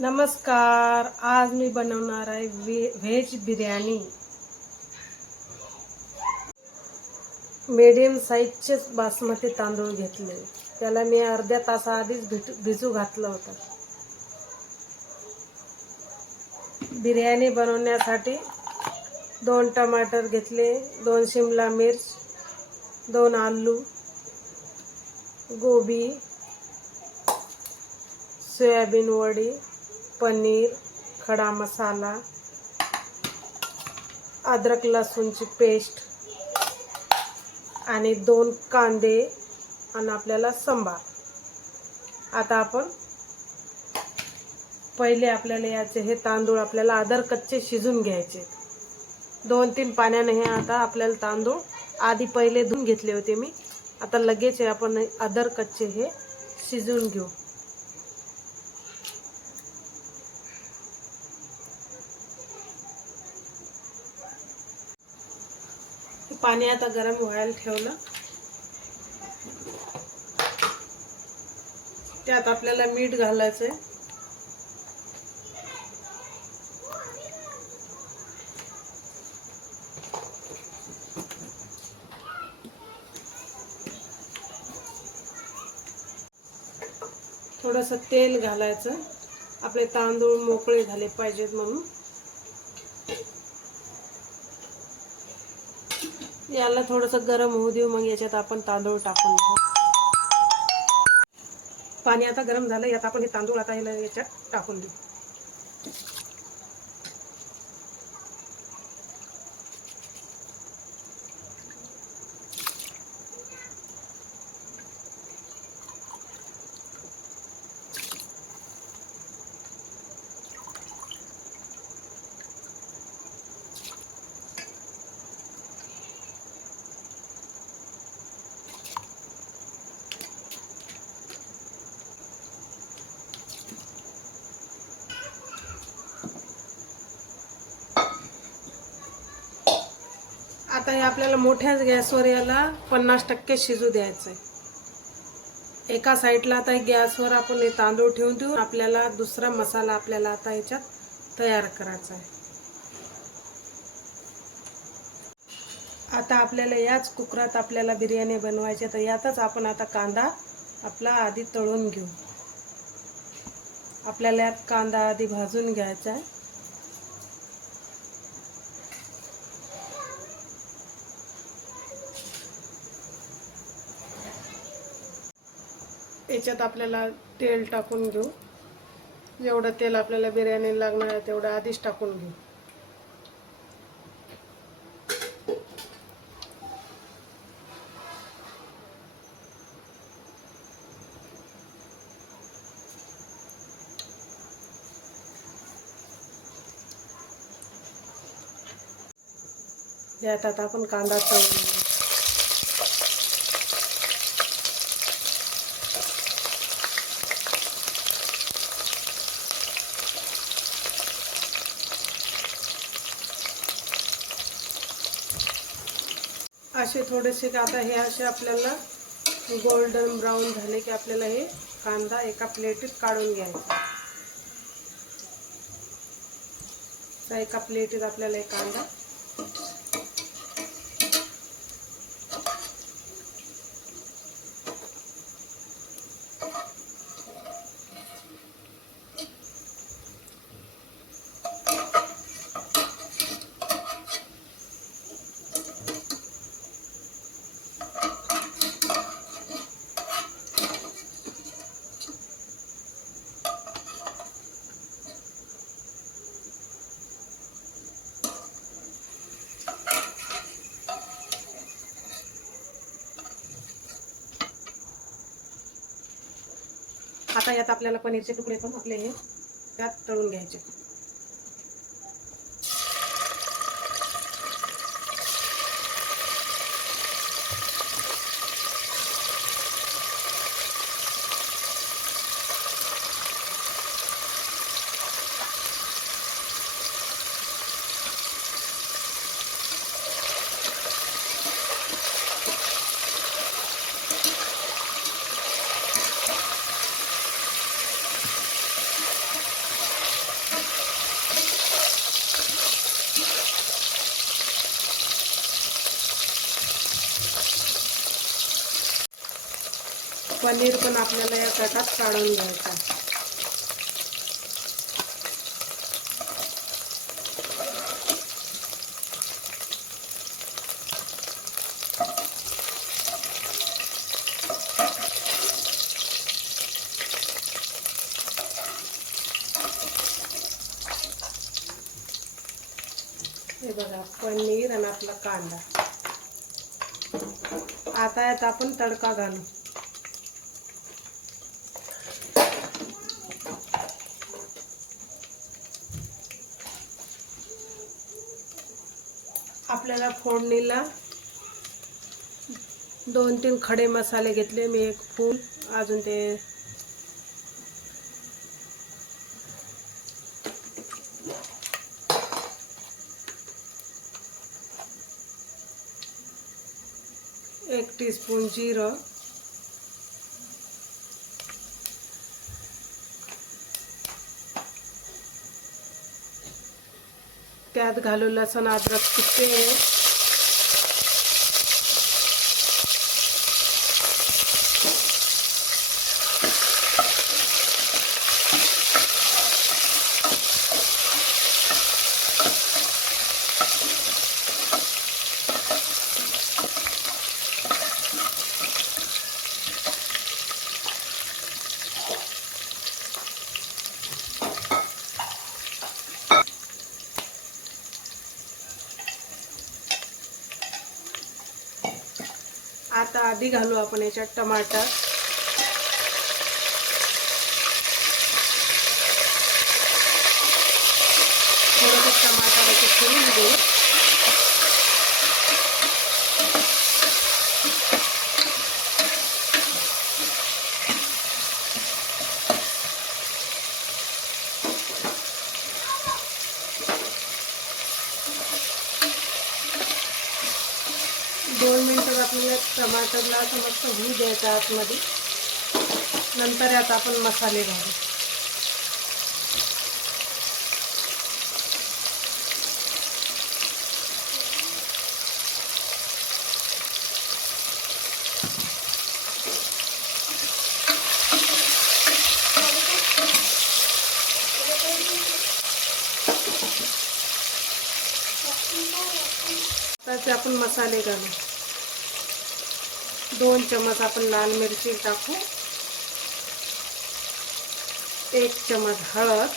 नमस्कार. आज मी बनवणार आहे व्हेज बिर्याणी. मीडियम साईजचे बासमती तांदूळ घेतले. त्याला मी अर्ध्या तासाआधीच भिजू घातलं होतं. बिर्याणी बनवण्यासाठी 2 टमाटर घेतले, 2 शिमला मिर्च, 2 आलू, गोबी, सोयाबीन वडी, पनीर, खडा मसाला, अद्रक लसूणची पेस्ट आणि 2 कांदे आणि आपल्याला सांबार. आता आपण पहिले आपल्याला हे तांदूळ आपल्याला अदर कच्चे शिजून घ्यायचे. 2-3 पाण्याने हे आता आपल्याला तांदूळ आधी पहिले धुवून घेतले होते मी. आता लगेच आपण अदर कच्चे हे शिजवून घेऊ. पाणी आता गरम व्हायला ठेवलं. त्यात आपल्याला मीठ घालायचंय. थोडंसं तेल घालायचं. आपले तांदूळ मोकळे झाले पाहिजेत म्हणून. याला थोडंसं गरम होऊ देऊ, मग याच्यात आपण तांदूळ टाकून घेऊ. पाणी आता गरम झालं. यात आपण हे तांदूळ आता याच्यात टाकून देऊ. आता हे आपल्याला मोठ्या गॅसवर याला 50% शिजू द्यायचं आहे. एका साईडला आता गॅसवर आपण हे तांदूळ ठेवून देऊ. आपल्याला दुसरा मसाला आपल्याला आता याच्यात तयार करायचा आहे. आता आपल्याला याच कुकरात आपल्याला बिर्याणी बनवायची. तर यातच आपण आता कांदा आपला आधी तळून घेऊ. आपल्याला यात कांदा आधी भाजून घ्यायचा आहे. याच्यात आपल्याला तेल टाकून घेऊ. जेवढं तेल आपल्याला बिर्याणी लागणार आहे तेवढं आधीच टाकून घेऊ. यात आता आपण कांदा तळून घेऊ. असे थोडेसे आता हे असे आपल्याला गोल्डन ब्राऊन झाले की आपल्याला हे कांदा एका प्लेटीत काढून घ्यायचा. तर एका प्लेटीत आपल्याला हे कांदा आता यात आपल्याला पनीरचे तुकडे पण आपले हे त्यात तळून घ्यायचे. पनीर पण आपल्याला या ताटात काढून घ्यायचं आहे. हे बघा पनीर आणि आपला कांदा. आता यात आपण तडका घालू. आपल्याला फोडणीला 2-3 खडे मसाले घेतले मी, एक फूल, अजून ते एक टीस्पून जिरं, त्यात घालू लसूण अद्रकची पेस्ट, आता आधी घालू आपण याच्यात टमाटर, थोडंसं टमाटराचं फिरून घेऊ. दोन मिनिटं आपल्याला टमाटरला असं मस्त होऊ द्यायचं आतमध्ये. नंतर यात आपण मसाले घालू. त्याचे आपण मसाले घालू. 2 चम्मच आपण लाल मिरची टाकू, 1 चम्मच हळद,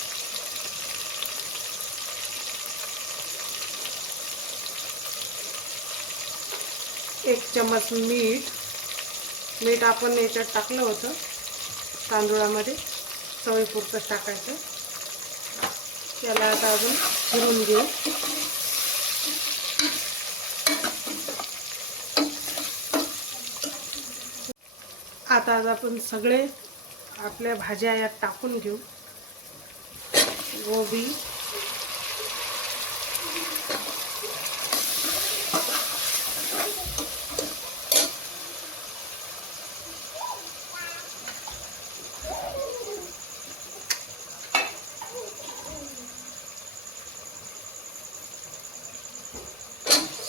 1 चम्मच मीठ आपण याच्यात टाकलं होतं तांदूळामध्ये, चवीपुरतं टाकायचं. त्याला आता अजून फिरून घेऊ. आता आपण सगळे आपल्या भाज्या यात टाकून घेऊ. गोबी,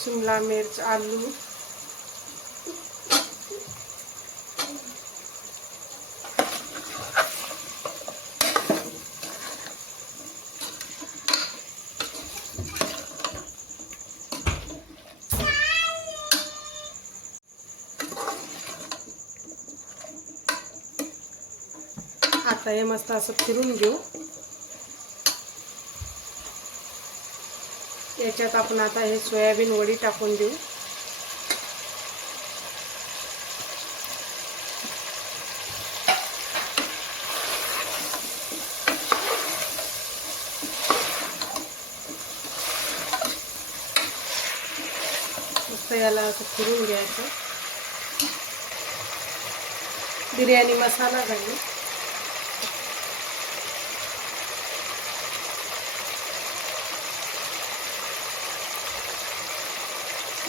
शिमला मिर्च, आलू, आता हे मस्त असं फिरून घेऊ. याच्यात आपण आता हे सोयाबीन वडी टाकून देऊ. मस्त याला असं फिरून घ्यायचं. बिर्याणी मसाला घालू.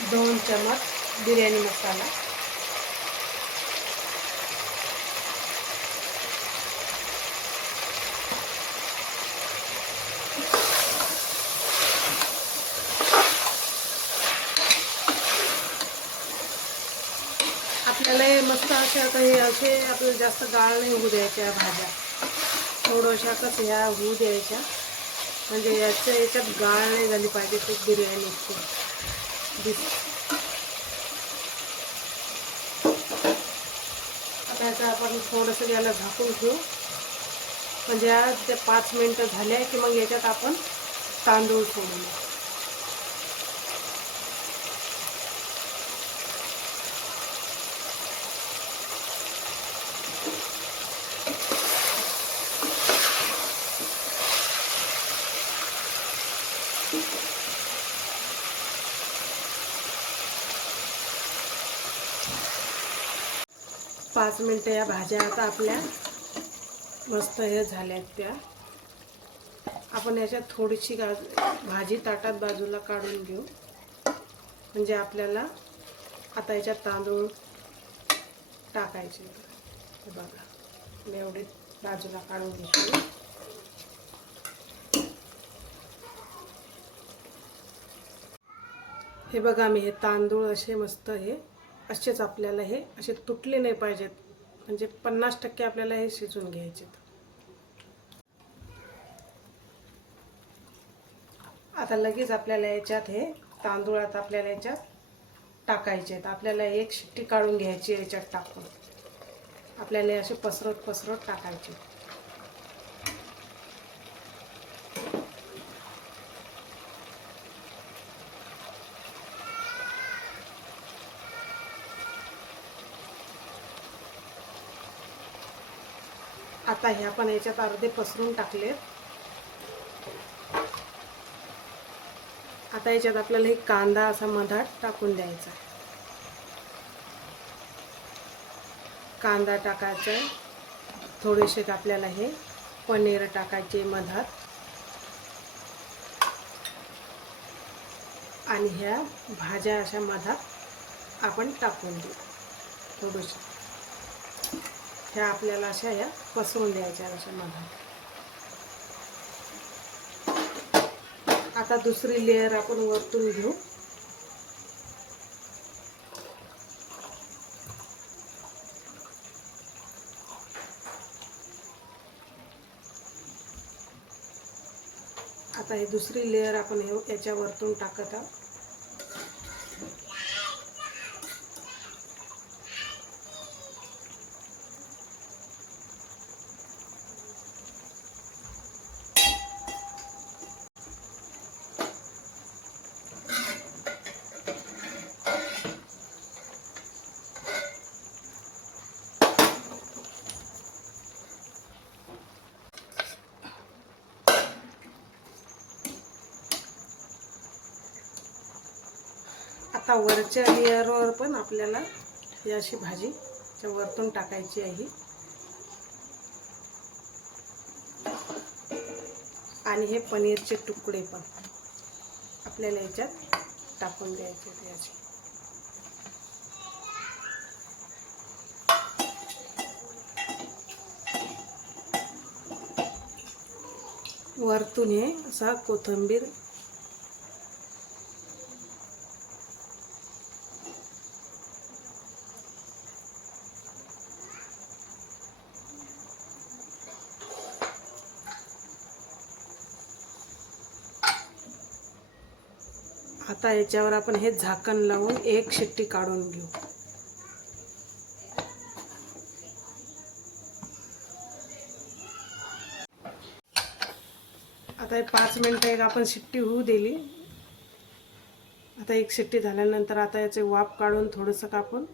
दोन चम्मच बिर्याणी मसाला, आपल्याला हे मस्त असे आता हे असे आपल्याला जास्त गाळ नाही होऊ द्यायच्या भाज्या, थोड्याशाच ह्या होऊ द्यायच्या, म्हणजे याच्यात गाळ नाही झाली पाहिजे ते बिर्याणी आता याचा आपण थोडंसं याला झाकून घेऊ, म्हणजे आज ते 5 मिनिटं झाले की मग याच्यात आपण तांदूळ सोडूया. 5 मिनिटं या भाज्या आता आपल्या मस्त हे झाल्यात त्या. आपण याच्यात थोडीशी भाजी ताटात बाजूला काढून घेऊ, म्हणजे आपल्याला आता याच्यात तांदूळ टाकायचे. बघा मी एवढे बाजूला काढून घेते. हे बघा मी हे तांदूळ असे मस्त हे असेच आपल्याला हे असे तुटले नाही पाहिजेत, म्हणजे 50% आपल्याला हे शिजून घ्यायचे. आता लगेच आपल्याला याच्यात हे तांदूळ आता आपल्याला याच्यात टाकायचे आहेत. आपल्याला एक शिट्टी काढून घ्यायची याच्यात टाकून, आपल्याला असे पसरत टाकायचे. आता हे आपण याच्यात अर्धे पसरून टाकले. आता याच्यात आपल्याला एक कांदा असा मधात टाकून द्यायचा. कांदा टाकायचा, थोडेसे आपल्याला हे पनीर टाकायचे मधात, आणि ह्या भाज्या अशा मधात आपण टाकून देऊ. थोडीशी ह्या आपल्याला अशा ह्या पसरून द्यायच्या अशा मधात. आता दुसरी लेयर आपण वरतून घेऊ. आता ही दुसरी लेयर आपण याच्या वरतून टाकत आहोत. आता वरच्या लेयरवर पण आपल्याला ही अशी भाजी वरतून टाकायची आहे, आणि हे पनीरचे तुकडे पण आपल्याला याच्यात टाकून द्यायचे. याचे वरतून हे असा कोथिंबीर आता याच्यावर आपण हे झाकण लावून एक शिट्टी काढून घेऊ. आता 5 मिनिटं एक आपण शिट्टी होऊ दिली. आता एक शिट्टी झाल्यानंतर आता याचे वाफ काढून थोडंसं कापून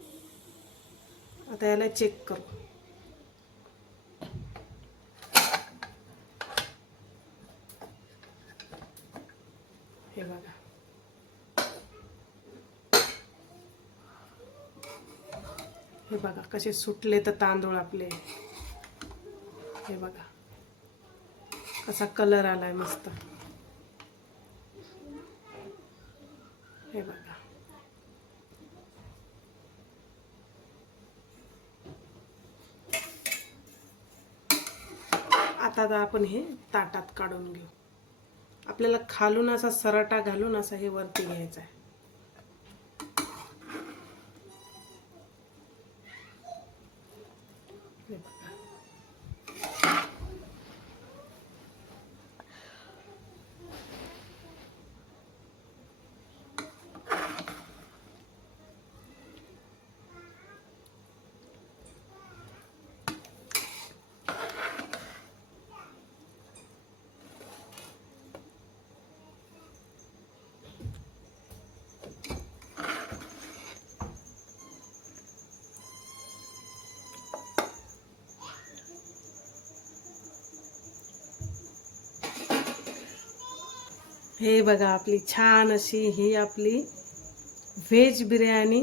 आता याला चेक करू. हे बघा, हे बघा कसे सुटले तर तांदूळ आपले. हे बघा कसा कलर आलाय मस्त. हे बघा आता आपण हे ताटात काढून घेऊ. आपल्याला खालून असा सराटा घालून असा हे वरती घ्यायचा आहे. हे बघा आपली छान अशी ही आपली व्हेज बिर्याणी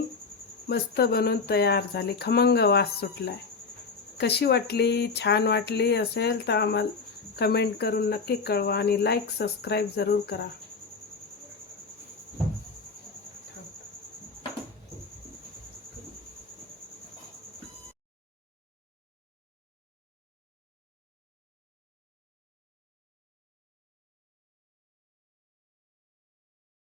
मस्त बनवून तयार झाली. खमंग वास सुटलाय. कशी वाटली? छान वाटली असेल तर आम्हाला कमेंट करून नक्की कळवा आणि लाईक सबस्क्राईब जरूर करा.